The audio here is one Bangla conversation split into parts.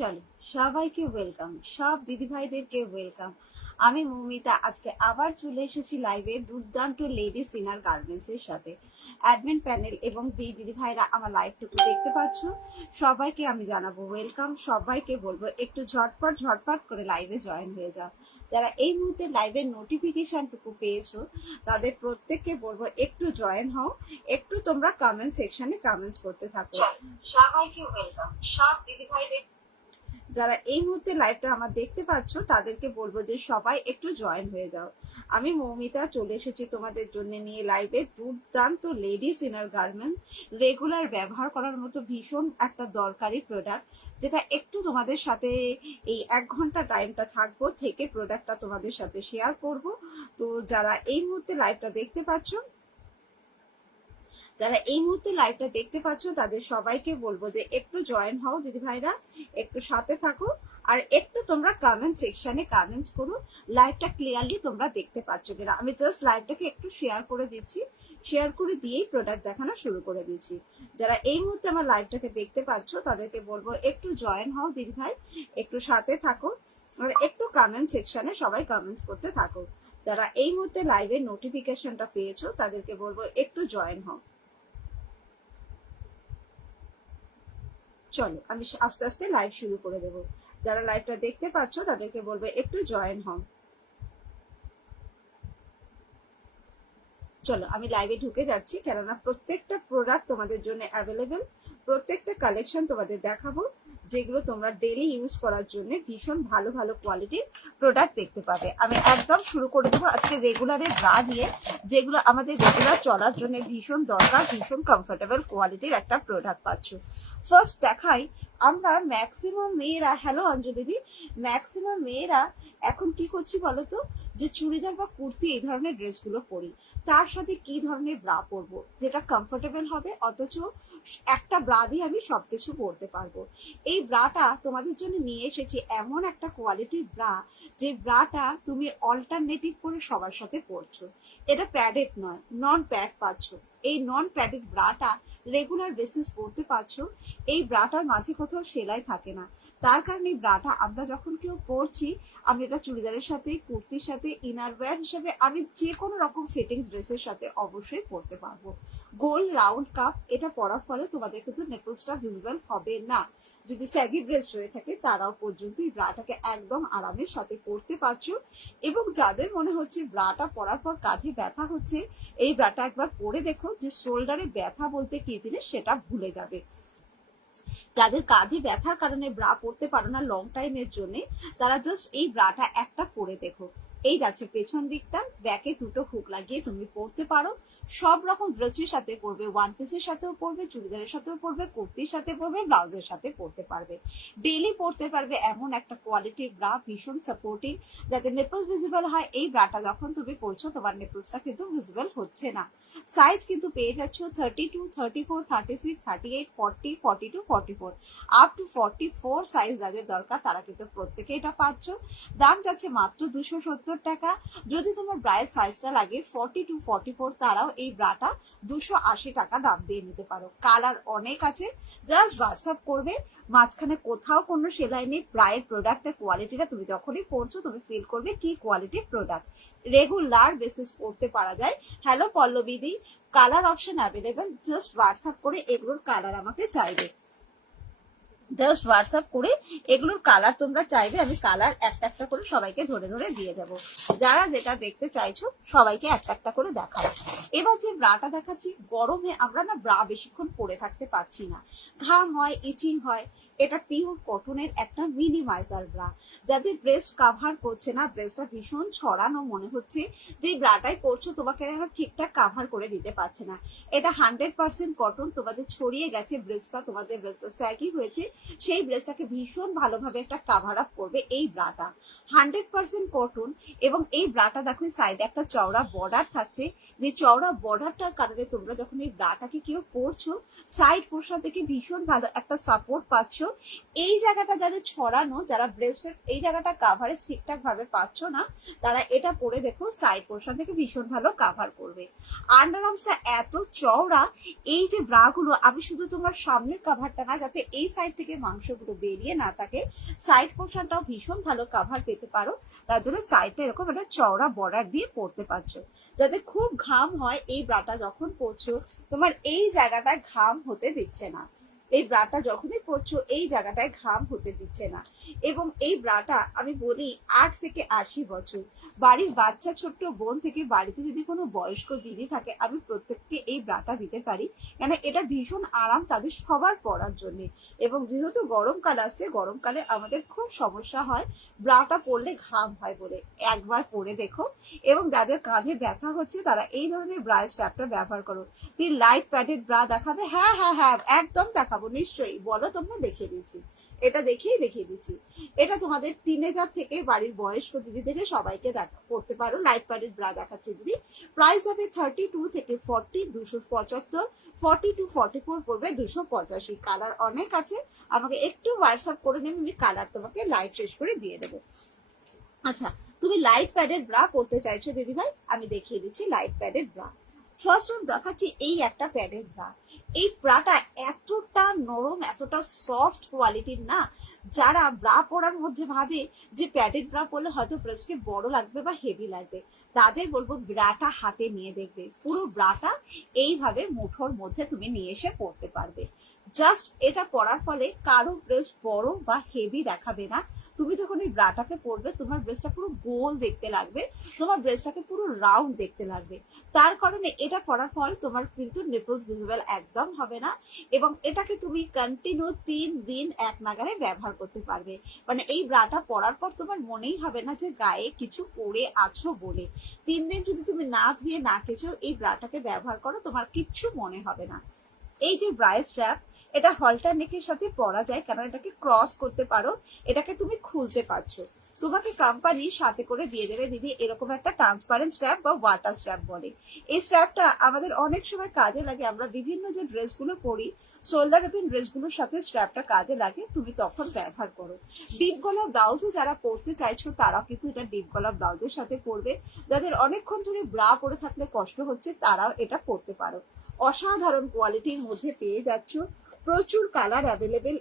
চলো সবাইকে ওয়েলকাম, সব দিদি ভাইদেরকে ওয়েলকাম। আমি মৌমিতা আজকে আবার চলে এসেছি লাইভে দুর্দান্ত লেডিস ইনার গার্মেন্টস এর সাথে। অ্যাডমিন প্যানেল এবং দিদি ভাইরা আমার লাইভটুকু দেখতে পাচ্ছ, সবাইকে আমি জানাবো ওয়েলকাম। সবাইকে বলবো একটু ঝটপট করে লাইভে জয়েন হয়ে যাও। যারা এই মুহূর্তে লাইভের নোটিফিকেশনটুকু পেয়েছো তাদের প্রত্যেককে বলবো একটু জয়েন হও, একটু তোমরা কমেন্ট সেকশনে কমেন্টস করতে থাকো। সবাইকে ওয়েলকাম, সব দিদি ভাইদের যারা এই মুহূর্তে লাইভটা আমার দেখতে পাচ্ছ তাদেরকে বলবো যে সবাই একটু জয়েন হয়ে যাও। আমি মৌমিতা চলে এসেছি তোমাদের জন্য নিয়ে লাইভে দুর্দান্ত লেডিস ইনার গার্মেন্ট, রেগুলার ব্যবহার করার মতো ভীষণ একটা দরকারি প্রোডাক্ট, যেটা একটু তোমাদের সাথে এই 1 ঘন্টা টাইমটা থাকবো থেকে প্রোডাক্টটা তোমাদের সাথে শেয়ার করব। তো যারা এই মুহূর্তে লাইভটা দেখতে পাচ্ছ তাদের সবাইকে বলবো যে একটু জয়েন হও দিদি ভাইরা, একটু সাথে থাকো আর একটু তোমরা কমেন্ট সেকশনে কমেন্টস করো। লাইভটা ক্লিয়ারলি তোমরা দেখতে পাচ্ছ কিনা। আমি জাস্ট লাইভটাকে একটু শেয়ার করে দিচ্ছি, শেয়ার করে দিয়েই প্রোডাক্ট দেখানো শুরু করে দিচ্ছি। যারা এই মুহূর্তে আমার লাইভটাকে দেখতে পাচ্ছ তাদেরকে বলবো একটু জয়েন হও দিদি ভাই, একটু সাথে থাকো আর একটু কমেন্ট সেকশনে সবাই কমেন্টস করতে থাকো। যারা এই মুহূর্তে লাইভের নোটিফিকেশনটা পেয়েছো তাদেরকে বলবো একটু জয়েন হও। চলো আমি আস্তে আস্তে লাইভ শুরু করে দেবো। যারা লাইভটা দেখতে পাচ্ছ তাদেরকে বলবো একটু জয়েন হও। চলো আমি লাইভে ঢুকে যাচ্ছি, কেননা প্রত্যেকটা প্রোডাক্ট তোমাদের জন্য অ্যাভেলেবেল, প্রত্যেকটা কালেকশন তোমাদের দেখাবো যেগুলো তোমরা ডেইলি ইউজ করার জন্য ভীষণ ভালো ভালো কোয়ালিটির প্রোডাক্ট দেখতে পাবে। আমি একদম শুরু করে দেবো আজকে রেগুলারের ব্রা দিয়ে, যেগুলো আমাদের রেগুলার চলার জন্য ভীষণ দরকার, ভীষণ কমফোর্টেবল কোয়ালিটির একটা প্রোডাক্ট পাচ্ছ। ফার্স্ট দেখাই, আমরা ম্যাক্সিমাম মেয়েরা, হ্যালো অঞ্জলিদি, ম্যাক্সিমাম মেয়েরা এখন কি করছি বলতো, যে চুড়িদার বা কুর্তি এই ধরনের ড্রেসগুলো পরি, তার সাথে কি ধরনের ব্রা পরবো যেটা কমফোর্টেবল হবে, অথচ একটা ব্রা দিয়ে আমি সবকিছু পরতে পারবো। এই ব্রাটা তোমাদের জন্য নিয়ে এসেছি এমন একটা কোয়ালিটির ব্রা, যে ব্রাটা তুমি অল্টারনেটিভ করে সবার সাথে পরছো। এটা প্যাডেড নয়, নন প্যাড পাচ্ছ। এই নন প্যাডেড ব্রাটা রেগুলার বেসিস পরতে পারছো। এই ব্রাটার মাঝে কোথাও সেলাই থাকে না, তার কারণে ব্রাটা আমরা যখন কেউ পরছি, আমি এটা চুড়িদারের সাথে, কুর্তির সাথে, ইনার ওয়্যার হিসাবে, আমি যে কোনো রকম ফিটিং ড্রেসের সাথে অবশ্যই পরতে পারবো। গোল রাউন্ড কাপ এটা পরার ফলে তোমাদের কিন্তু নেকলেসটা ভিজিবল হবে না। যদি স্যাগি ড্রেস হয়ে থাকে তারাও পর্যন্ত এই ব্রাটাকে একদম আরামের সাথে পরতে পারছো। এবং যাদের মনে হচ্ছে ব্রাটা পরার পর কাঁধে ব্যথা হচ্ছে, এই ব্রাটা একবার পরে দেখো যে শোল্ডারে ব্যথা বলতে কি জিনিস সেটা ভুলে যাবে। যাদের কাঁধে ব্যথার কারণে ব্রা পরতে পারো না লং টাইমের জন্য, তারা জাস্ট এই ব্রাটা একটা পরে দেখো। এই যাচ্ছে পেছন দিকটা, ব্যাকে দুটো হুক লাগিয়ে তুমি পরতে পারো। সব রকম ড্রেসের সাথে পরবে, ওয়ান পিসের সাথেও পরবে, চুড়িদারের সাথেও পরবে, কুর্তির সাথে পরবে, ব্লাউজের সাথে পরতে পারবে, ডেইলি পরতে পারবে। এমন একটা কোয়ালিটির ব্রা, ভীষণ সাপোর্টিভ, যাতে নেপলস ভিজিবল হয়। এই ব্রাটা যখন তুমি পরছো তোমার নেপলসটা কিন্তু ভিজিবল হচ্ছে না। সাইজ কিন্তু পেয়ে যাচ্ছ 32, 34, 36, 38, 40, 42, 44, আপ টু 44 সাইজ যাদের দরকার তারা কিন্তু প্রত্যেকে এটা পাচ্ছ। দাম যাচ্ছে মাত্র 270 টাকা। যদি তোমার ব্রায়ের সাইজটা লাগে 40 to 44, তারাও এই ব্রাটা 280 টাকা দাম দিয়ে নিতে পারো। কালার অনেক আছে, জাস্ট হোয়াটসঅ্যাপ করবে। মাঝখানে কোথাও কোনো সেলাই নেই। ব্রায়ের প্রোডাক্টের কোয়ালিটিটা তুমি যখনই পড়ছো তুমি ফিল করবে কি কোয়ালিটির প্রোডাক্ট, রেগুলার বেসিস পড়তে পারা যায়। হ্যালো পল্লবীদি, colour option available, just WhatsApp করে এগুলোর কালার আমাকে চাইবে, জাস্ট হোয়াটসঅ্যাপ করে এগুলোর কালার তোমরা চাইবে, আমি কালার একটা একটা করে সবাইকে ধরে ধরে দিয়ে দেবো। যারা যেটা দেখতে চাইছো সবাইকে একটা একটা করে দেখাবো। এবার যে ব্রাটা দেখাচ্ছি, গরমে আমরা না ব্রা বেশিক্ষণ পরে থাকতে পারছি না, ঘাম হয়, ইচিং হয়। এটা পিওর কটনের একটা মিনিমাইজার ব্রা। যাদের ব্রেস্ট কাভার করছে না, ব্রেস্টটা ভীষণ ছড়ানো মনে হচ্ছে, যে ব্রাটাই পরছো তোমাকে ঠিকঠাক কাভার করে দিতে পারছে না, এটা 100% কটন। তোমাদের ছড়িয়ে গেছে ব্রেস্টটা, তোমাদের ব্রেস্টটা স্যাগি হয়েছে, সেই ব্রেসটাকে ভীষণ ভালোভাবে একটা কাভার আপ করবে এই ব্রাটা। 100% কটন। এবং এই ব্রাটা দেখো সাইডে একটা চওড়া বর্ডার থাকছে, যে চওড়া চওড়া বর্ডারটার কারণে তোমরা যখন এই ব্রাটাকে কেউ পরছো, সাইড পোর্শন থেকে ভীষণ ভালো একটা সাপোর্ট পাচ্ছ। এই জায়গাটা যাদের ছড়ানো, যারা ব্রেস্টের এই জায়গাটা কাভারেজ ঠিকঠাক ভাবে পাচ্ছ না, তারা এটা পরে দেখো সাইড পোর্শন থেকে ভীষণ ভালো কাভার করবে। আন্ডার আর্মসটা এত চওড়া, এই যে ব্রাগুলো আমি শুধু তোমার সামনের কাভারটা না, যাতে এই সাইড থেকে মাংসগুলো বেরিয়ে না থাকে, সাইড পোর্শনটাও ভীষণ ভালো কাভার পেতে পারো, তার জন্য সাইডটা এরকম একটা চওড়া বর্ডার দিয়ে পরতে পারছো। যাতে খুব ঘাম হয়, এই ব্রাটা যখন পরছো তোমার এই জায়গাটায় ঘাম হতে দিচ্ছে না, এই ব্রাটা যখনই পরছো এই জায়গাটায় ঘাম হতে দিচ্ছে না। এবং এই ব্রাটা আমি বলি 8 থেকে 80 বছর বাড়ির বাচ্চা ছোট্ট বোন থেকে বাড়িতে যদি কোনো বয়স্ক দিদি থাকে, আমি প্রত্যেককে এই ব্রাটা দিতে পারি, কেন এটা ভীষণ আরাম তাদের সবার পরার জন্য। এবং যেহেতু গরমকাল আসছে, গরমকালে আমাদের খুব সমস্যা হয় ব্রাটা পরলে ঘাম হয় বলে, একবার পরে দেখো। এবং যাদের কাঁধে ব্যথা হচ্ছে তারা এই ধরনের ব্রা স্ট্র্যাপটা ব্যবহার করো। তুই লাইট প্যাডেড ব্রা দেখাবে? হ্যাঁ হ্যাঁ হ্যাঁ, একদম দেখাবো, নিশ্চয়ই বলো, তোমরা দেখিয়ে দিচ্ছি, এটা দেখিয়ে দিচ্ছি। এটা তোমাদের টিনেজার থেকে বাড়ির বয়স্ক দিদি থেকে সবাইকে করতে পারো। লাইট প্যাডেড ব্রা দেখাচ্ছে দিদি, প্রাইস হবে 32 থেকে 40, 275, 40 to 44 পড়বে 285। কালার অনেক আছে, আমাকে একটু হোয়াটসঅ্যাপ করে নেবে, আমি কালার তোমাকে লাইভ শেষ করে দিয়ে দেবো। আচ্ছা, তুমি লাইট প্যাডেড ব্রা পড়তে চাইছো দিদি ভাই, আমি দেখিয়ে দিচ্ছি light padded bra. First of দেখাচ্ছি এই একটা প্যাডেড ব্রা। এই ব্রাটা এতটা নরম, এতটা সফট কোয়ালিটির না, যারা ব্রা পরার মধ্যে ভাবে যে প্যাডেড ব্রা পরলে হয়তো ব্রেস্টকে বড় লাগবে বা হেভি লাগবে, তাদের বলবো ব্রাটা হাতে নিয়ে দেখবে, পুরো ব্রাটা এইভাবে মুঠোর মধ্যে তুমি নিয়ে এসে পড়তে পারবে। জাস্ট এটা পরার ফলে কারো ব্রেস্ট বড় বা হেভি দেখাবে না। তুমি যখন এই ব্রাটাকে পরবে তোমার ব্রেস্টটা পুরো গোল দেখতে লাগবে, তোমার ব্রেস্টটাকে পুরো রাউন্ড দেখতে লাগবে। তার কারণে এটা পরার ফল তোমার কিন্তু নিপলস ভিজিবল একদম হবে না। এবং এটাকে তুমি কন্টিনিউ 3 দিন এক নাগারে ব্যবহার করতে পারবে। মানে এই ব্রাটা পরার পর তোমার মনেই হবে না যে গায়ে কিছু পরে আছো বলে। 3 দিন যদি তুমি না ধুয়ে না কেচেও এই ব্রাটাকে ব্যবহার করো, তোমার কিচ্ছু মনে হবে না। এই যে ব্রায়ের স্ট্র্যাপ, এটা হলটার নেকের সাথে পরা যায়, কারণ এটাকে ক্রস করতে পারো, এটাকে তুমি খুলতে পারছো। তোমাকে কোম্পানি সাথে করে দিয়ে দেবে দিদি এরকম একটা ট্রান্সপারেন্ট স্ট্র্যাপ বা ওয়াটার স্ট্র্যাপ বলে। এই স্ট্র্যাপটা আমাদের অনেক সময় কাজে লাগে, আমরা বিভিন্ন যে ড্রেসগুলো পরি, শোল্ডার ওপেন ড্রেসগুলোর সাথে স্ট্র্যাপটা কাজে লাগে, তুমি তখন ব্যবহার করো। ডিপ গলা ব্লাউজে যারা পরতে চাইছো তারা কিন্তু এটা ডিপ গলা ব্লাউজের সাথে পরবে। যাদের অনেকক্ষণ ধরে ব্রা পরে থাকলে কষ্ট হচ্ছে তারাও এটা পরতে পারো। অসাধারণ কোয়ালিটির মধ্যে পেয়ে যাচ্ছ, প্রচুর কালার অ্যাভেলেবেল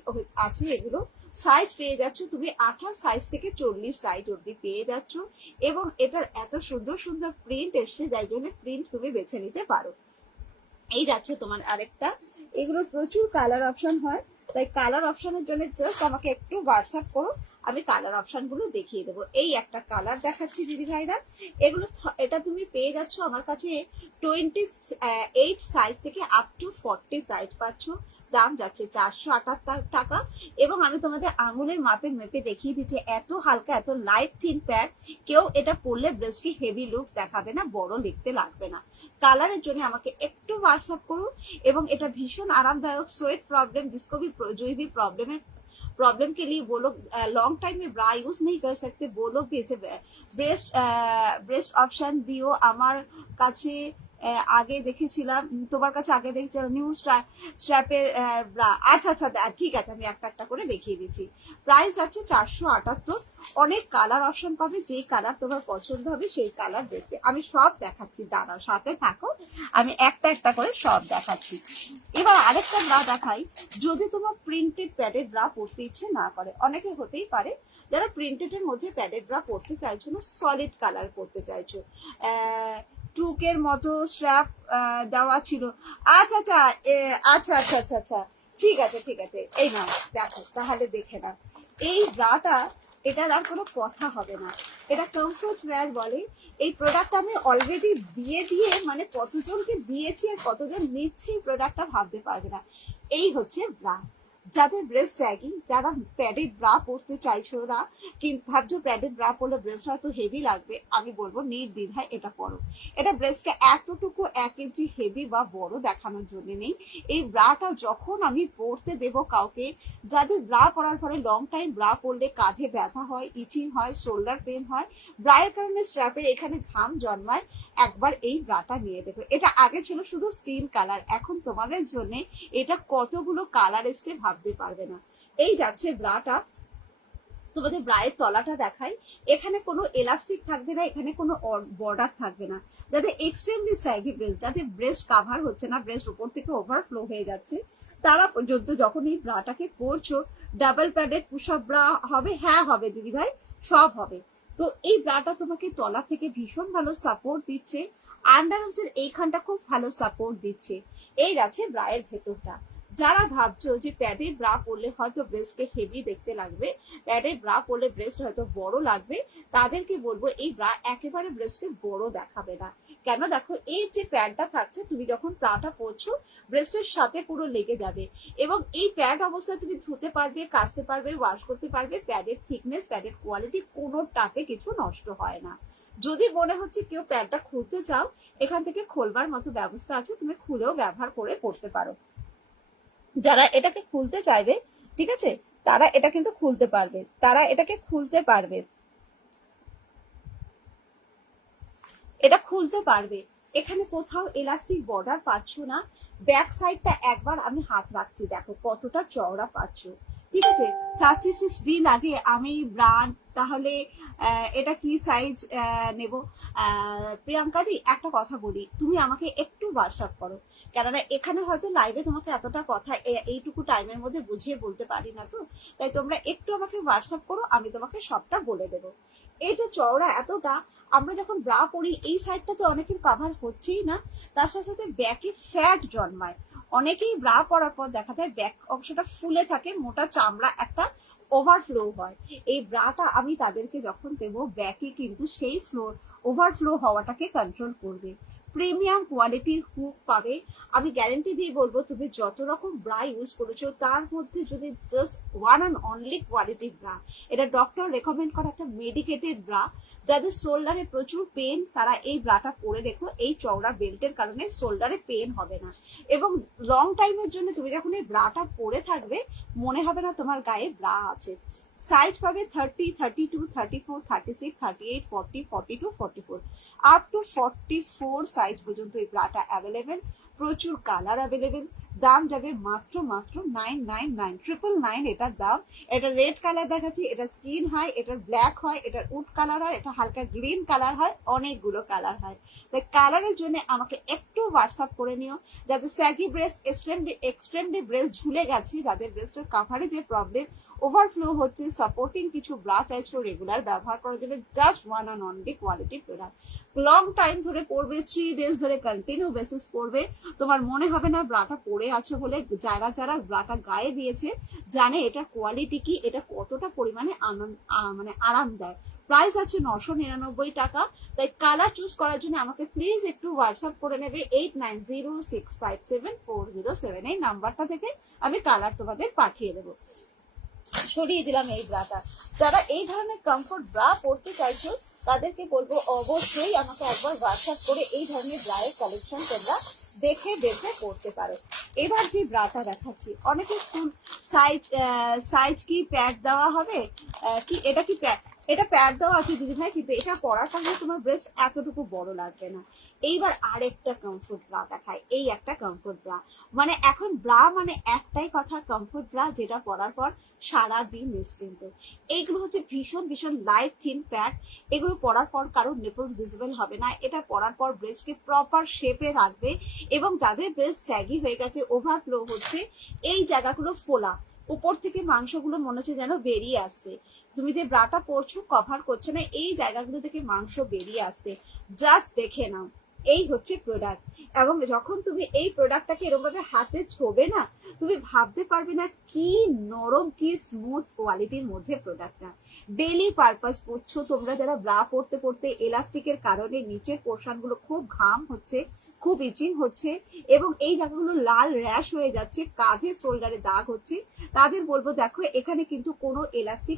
আছে। এগুলো সাইজ পেয়ে যাচ্ছ তুমি 28 সাইজ থেকে 40 সাইজ অব্দি পেয়ে যাচ্ছ। এবং এটার এত সুন্দর সুন্দর প্রিন্ট এসছে, যাই জন্য প্রিন্ট তুমি বেছে নিতে পারো। এই যাচ্ছে তোমার আরেকটা, এগুলো প্রচুর কালার অপশন হয়, তাই কালার অপশনের জন্য জাস্ট আমাকে একটু হোয়াটসঅ্যাপ করো, আমি কালার অপশন গুলো দেখিয়ে দেবো। এই একটা কালার দেখাচ্ছি দিদি ভাইরা, এগুলো এটা তুমি পেয়ে যাচ্ছ আমার কাছে 28 সাইজ থেকে আপ টু 40 সাইজ পাচ্ছ। দাম যাচ্ছে 478 টাকা। এবং আমি তোমাদের আঙুলের মাপের মেপে দেখিয়ে দিচ্ছি, এত হালকা, এত লাইট থিন প্যাড, কেউ এটা পরলে ব্রেস্টকে হেভি লুক দেখাবে না, বড় দেখতে লাগবে না। কালারের জন্য আমাকে একটু হোয়াটসঅ্যাপ করো। এবং এটা भीषण आरामदायक, स्वेट प्रॉब्लम जिसको भी जो भी प्रॉब्लम है, प्रॉब्लम के लिए वो लोग लॉन्ग टाइम में ब्रा यूज नहीं कर सकते, वो लोग भी इसे बेस्ट ऑप्शन दियो। আমার কাছে আগে দেখেছিলাম, তোমার কাছে আগে দেখেছিলাম নিউ স্ট্র্যাপের ব্রা। আচ্ছা আচ্ছা ঠিক আছে, আমি একটা একটা করে দেখিয়ে দিচ্ছি। প্রাইস আছে 478। অনেক কালার অপশন পাবে, যে কালার তোমার পছন্দ হবে সেই কালার দেখবে। আমি সব দেখাচ্ছি, দাঁড়াও সাথে থাকো, আমি একটা একটা করে সব দেখাচ্ছি। এবার আরেকটা ব্রা দেখাই, যদি তোমার প্রিন্টেড প্যাডেড ব্রা পরতে ইচ্ছে না করে, অনেকে হতেই পারে যারা প্রিন্টেড এর মধ্যে প্যাডেড ব্রা পরতে চাইছো না, সলিড কালার পরতে চাইছো, টুকের মতো স্ট্র্যাপ দেওয়া ছিল। আচ্ছা আচ্ছা আচ্ছা আচ্ছা আচ্ছা আচ্ছা, ঠিক আছে ঠিক আছে, এই নাও দেখো, তাহলে দেখে নাও এই ব্রাটা, এটার আর কোনো কথা হবে না। এটা কমফোর্ট ওয়্যার বলে। এই প্রোডাক্ট আমি অলরেডি দিয়ে মানে কতজনকে দিয়েছি আর কতজন নিচ্ছে এই প্রোডাক্টটা ভাবতে পারবে না। এই হচ্ছে ব্রা, যাদের ব্রেস্ট স্যাগিং, যারা প্যাডেড ব্রা পরতে চাইছো না, কিন্তু ভাবছো প্যাডেড ব্রা পরলে ব্রেস্ট হয়তো হেভি লাগবে, আমি বলবো নির্দ্বিধায় এটা পরো। এটা ব্রেস্টকে এতটুকু 1 ইঞ্চি হেভি বা বড় দেখানোর জন্য নেই। এই ব্রাটা যখন আমি পরতে দেব কাউকে, যাদের ব্রা পরার পরে লং টাইম ব্রা পরলে কাঁধে ব্যথা হয়, ইচিং হয়, শোল্ডার পেন হয়, ব্রায়ের কারণে স্ট্র্যাপের এখানে ঘাম জন্মায়, একবার এই ব্রাটা নিয়ে দেখো। এটা আগে ছিল শুধু স্কিন কালার, এখন তোমাদের জন্য এটা কতগুলো কালার এসছে ভাবতে পারবে না। এই যাচ্ছে ব্রাটা, তোমাদের ব্রায়ের তলাটা দেখাই। এখানে কোনো এলাস্টিক থাকবে না, এখানে কোনো বর্ডার থাকবে না। যাদের এক্সট্রিমলি স্যাগি ব্রেস্ট, যাদের ব্রেস্ট কাভার হচ্ছে না, ব্রেস্ট উপর থেকে ওভারফ্লো হয়ে যাচ্ছে, তারা পর্যন্ত যখন এই ব্রাটাকে পরছো, ডাবল প্যাডেড পুশআপ ব্রা হবে, হ্যাঁ হবে দিদি ভাই, সব হবে। তো এই ব্রাটা তোমাকে তলা থেকে ভীষণ ভালো সাপোর্ট দিচ্ছে, আন্ডার আর্মসের এইখানটা খুব ভালো সাপোর্ট দিচ্ছে। এই যাচ্ছে ব্রায়ের ভেতরটা। যারা ভাবছো যে প্যাডেড ব্রা পরলে হয়তো ব্রেস্টকে হেভি দেখতে লাগবে, প্যাডেড ব্রা পরলে ব্রেস্ট হয়তো বড় লাগবে, তাদেরকে বলবো এই ব্রা একেবারে ব্রেস্টকে বড় দেখাবে না। কেন দেখো, এই যে প্যাডটা থাকছে, তুমি যখন ব্রাটা পরছো ব্রেস্টের সাথে পুরো লেগে যাবে, এবং এই প্যাড অবস্থায় তুমি ধুতে পারবে, কাচতে পারবে, ওয়াশ করতে পারবে। প্যাডের থিকনেস, প্যাডের কোয়ালিটি কোনোটাতে কিছু নষ্ট হয় না। যদি মনে হচ্ছে কেউ প্যাডটা খুলতে চাও, এখান থেকে খোলবার মতো ব্যবস্থা আছে, তুমি খুলেও ব্যবহার করে পড়তে পারো। যারা এটাকে খুলতে চাইবে, ঠিক আছে, তারা এটা কিন্তু খুলতে পারবে, তারা এটাকে খুলতে পারবে, এটা খুলতে পারবে। এখানে কোথাও এলাস্টিক বর্ডার পাচ্ছ না। ব্যাক সাইডটা একবার আমি হাত রাখছি, দেখো কতটা চওড়া পাচ্ছ। ঠিক আছে, 36 দিন আগে আমি ব্র্যান্ড, তাহলে এটা কি সাইজ নেব? প্রিয়াঙ্কা দি একটা কথা বলি, তুমি আমাকে একটু হোয়াটসঅ্যাপ করো, কেননা এখানে হয়তো লাইভে তোমাকে এতটা কথা এইটুকু টাইমের মধ্যে বুঝিয়ে বলতে পারি না, তো তাই তোমরা একটু আমাকে হোয়াটসঅ্যাপ করো, আমি তোমাকে সবটা বলে দেবো। এইটা চওড়া এতটা, আমরা যখন ব্রা পরি এই সাইডটা তো অনেকের কাভার হচ্ছেই না, তার সাথে সাথে ব্যাকে ফ্যাট জন্মায়। অনেকেই ব্রা পরার পর দেখা যায় ব্যাক অংশটা ফুলে থাকে, মোটা চামড়া একটা ওভারফ্লো হয়। এই ব্রাটা আমি তাদেরকে যখন দেবো, ব্যাকে কিন্তু সেই ওভারফ্লো হওয়াটাকে কন্ট্রোল করবে। প্রিমিয়াম কোয়ালিটির হুক পাবে। আমি গ্যারেন্টি দিয়ে বলবো, তুমি যত রকম ব্রা ইউজ করেছো তার মধ্যে যদি জাস্ট ওয়ান অ্যান্ড অনলি কোয়ালিটির ব্রা, এটা ডক্টর রেকমেন্ড করা একটা মেডিকেটেড ব্রা। যাদের শোল্ডারে প্রচুর পেন, তারা এই ব্রাটা পরে দেখো, এই চওড়া বেল্টের কারণে শোল্ডারে পেন হবে না, এবং লং টাইমের জন্য তুমি যখন এই ব্রাটা পরে থাকবে, মনে হবে না তোমার গায়ে ব্রা আছে। সাইজ পাবে 30, 32, 34, 36, 38, 40, 42, 44, আপ টু 44 সাইজ পর্যন্ত এই ব্রাটা অ্যাভেলেবেল। প্রচুর কালার অ্যাভেলেবেল। দাম যাবে মাত্র মাত্র 999, 999 এটার দাম। এটা রেড কালার দেখাচ্ছি, এটা স্কিন হয়, এটার ব্ল্যাক হয়, এটার উড কালার হয়, এটা হালকা গ্রিন কালার হয়, অনেকগুলো কালার হয়। তাই কালারের জন্য আমাকে একটু হোয়াটসঅ্যাপ করে নিও। যাদের স্যাগি ব্রেস্ট, এক্সট্রিমলি ব্রেস্ট ঝুলে গেছে, যাদের ব্রেস্টের কাভারে যে প্রবলেম, ওভারফ্লো হচ্ছে, সাপোর্টিং কিছু ব্রা চাইছো রেগুলার ব্যবহার করার জন্য, just one and only quality product. Long time ধরে পড়বে, 3 ডেজ ধরে কন্টিনিউ বেসিস পড়বে, তোমার মনে হবে না ব্রাটা পরে আছো বলে। যারা যারা ব্রাটা গায়ে দিয়েছে জানে এটা কোয়ালিটি কি, এটা কতটা পরিমাণে মানে আরাম দেয়। প্রাইস আছে 999 টাকা। তাই কালার চুজ করার জন্য আমাকে প্লিজ একটু হোয়াটসঅ্যাপ করে নেবে 8906574007, এই নাম্বারটা থেকে আমি কালার তোমাদের পাঠিয়ে দেবো। সরিয়ে দিলাম এই ব্রাটা। যারা এই ধরনের কমফোর্ট ব্রা পরতে চাইছো, তাদেরকে বলবো অবশ্যই আমাকে একবার হোয়াটসঅ্যাপ করে এই ধরনের ব্রায়ের কালেকশন তোমরা দেখে দেখে পড়তে পারো। এবার যে ব্রাটা দেখাচ্ছি, অনেকে ফুল সাইজ, সাইজ কি প্যাড দেওয়া হবে, কি এটা কি প্যাড, এটা প্যাড দেওয়া আছে দিদি ভাই, কিন্তু এটা পরার সঙ্গে তোমার ব্রেস্ট এতটুকু বড় লাগবে না। এইবার আরেকটা কমফোর্ট ব্রা দেখায়, এই একটা কমফোর্ট ব্রা, মানে এখন ব্রা মানে একটাই কথা, কমফোর্ট ব্রা, যেটা পরার পর সারাদিন নিশ্চিন্ত। এইগুলো হচ্ছে ভীষণ ভীষণ লাইট থিন প্যাড। এগুলো পরার পর কারোর নিপলস ভিজিবল হবে না, এটা পরার পর ব্রেস্টকে প্রপার শেপে রাখবে। এবং যাদের ব্রেস্ট স্যাগি হয়ে গেছে, ওভারফ্লো হচ্ছে, এই জায়গাগুলো ফোলা, উপর থেকে মাংসগুলো মনে হচ্ছে যেন বেরিয়ে আসছে, তুমি যে ব্রাটা পরছো কভার করছে না, এই জায়গাগুলো থেকে মাংস বেরিয়ে আসছে, জাস্ট দেখে নাও। এই হচ্ছে প্রোডাক্ট। এবং যখন তুমি এই প্রোডাক্টটাকে এরকম ভাবে হাতে ছোবে না, তুমি ভাবতে পারবে না কি নরম, কি স্মুথ কোয়ালিটির মধ্যে প্রোডাক্টটা। ডেইলি পারপাস পড়ছো তোমরা, যারা ব্রা পড়তে পড়তে এলাস্টিকের কারণে নিচের পোর্শন গুলো খুব ঘাম হচ্ছে, খুব ইচিং হচ্ছে এবং এই জায়গাগুলো লাল র্যাশ হয়ে যাচ্ছে, কাঁধে শোল্ডারে দাগ হচ্ছে, তাদের বলবো দেখো এখানে কিন্তু কোনো এলাস্টিক